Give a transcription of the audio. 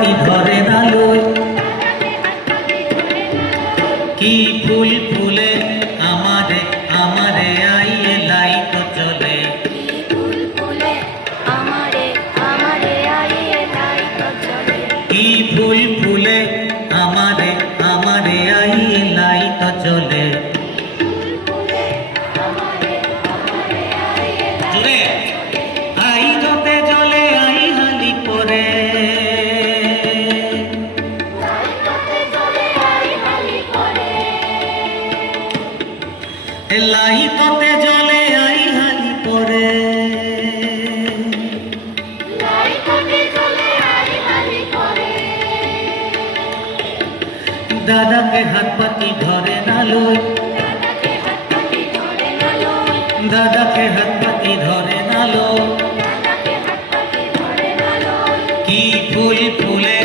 পাতি ধরে না লই কি ফুল ফুলে আমারে আমারে আইয়ে লাইট চলে কি ফুল ফুলে আমারে আমারে আইয়ে লাইট চলে জুড়ে আই যতে জলে আই হালি পরে লাইটতে জলে আই হালি পরে দাদাকে হাত পাতি ধরে না লই দাদাকে হাত পাতি ধরে না লই কি ফুল ফুলে